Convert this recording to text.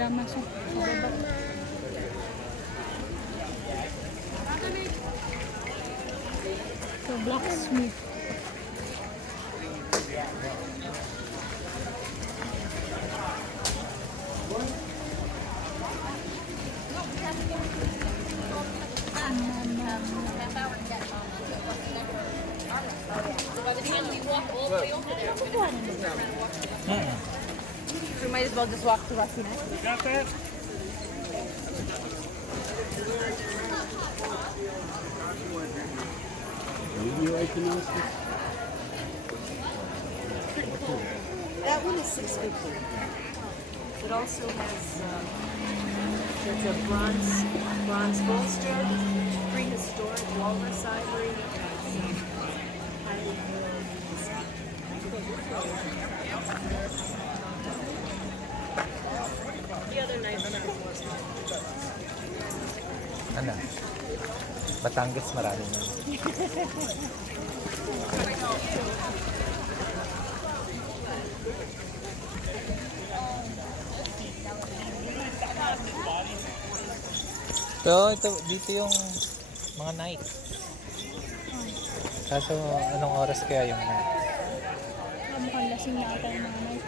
Damaso sa baba. So, blacksmith. We might as well just walk to Rosina. That one is $6.50. It also has it's a bronze bolster, prehistoric walrus ivory. The other nice Ano? Batangas marami na. So, dito yung mga night. Kaso, anong oras kaya yung night? Mukhang lasing na ata yung mga night.